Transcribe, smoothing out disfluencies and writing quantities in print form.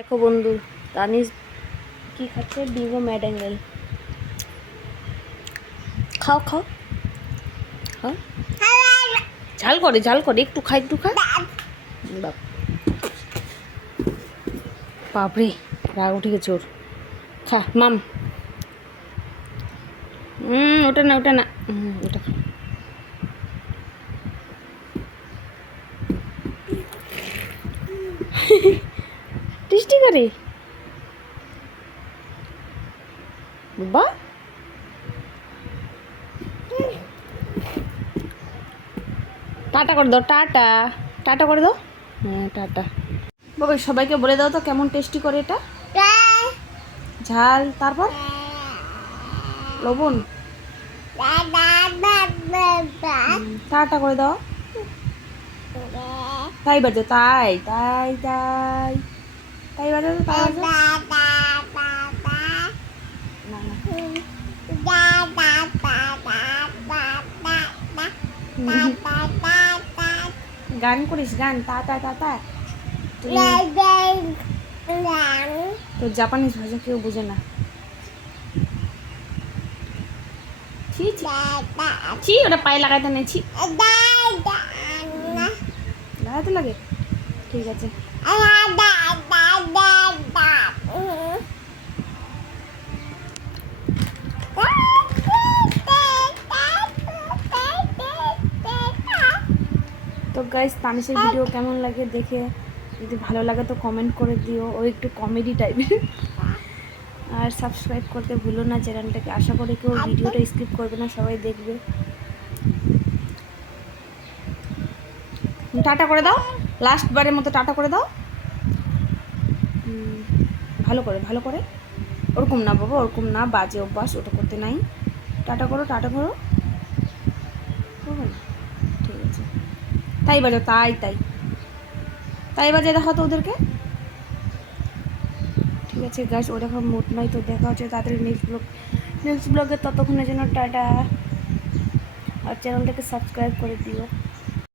দেখো বন্ধু, তানিশ কি খাচ্ছে? Bingo mad angle. খাও খাও খাও। ঝাল করে একটু খা বাপরে, রাগ উঠে গেছে ওর। খা মাম। ওটা না ওটা খা। টেস্টি করে বাবা। টাটা করে দাও, টাটা টাটা করে দাও। হ্যাঁ টাটা বাবা। সবাইকে বলে দাও তো কেমন টেস্টি করে এটা। ঝাল, তারপর লবণ। টাটা করে দাও। তাই বাজো, তাই তাই তাই তাই বাজো, তাই বাজো। না না, গান করিস, গান তা তা তা তা। তো জাপানিজ ভাষা কেউ বোঝে না। ছি ছি ছি, ওটা পায়ে লাগাইতে নেই। ছি, লাগাইতে লাগে। ঠিক আছে। তো গাইস, তানিশের ভিডিও কেমন লাগে দেখে, যদি ভালো লাগে তো কমেন্ট করে দিও। ও একটু কমেডি টাইপের। আর সাবস্ক্রাইব করতে ভুলো না চ্যানেলটাকে। আশা করি কেউ ভিডিওটা স্কিপ করবে না, সবাই দেখবে। টাটা করে দাও, লাস্ট বারের মতো টাটা করে দাও। ভালো করে ভালো করে। ওরকম না বাবা, ওরকম না, বাজে অভ্যাস, ওটা করতে নাই। টাটা করো, টাটা করো। ঠিক আছে, তাই বাজো, তাই তাই তাই বাজে, দেখো তো ওদেরকে। ঠিক আছে গাইস, ও দেখো মুড নাই। তো দেখা হচ্ছে তাড়াতাড়ি নেক্সট ব্লগে। ততক্ষণের জন্য টাটা। আর চ্যানেলটাকে সাবস্ক্রাইব করে দিও।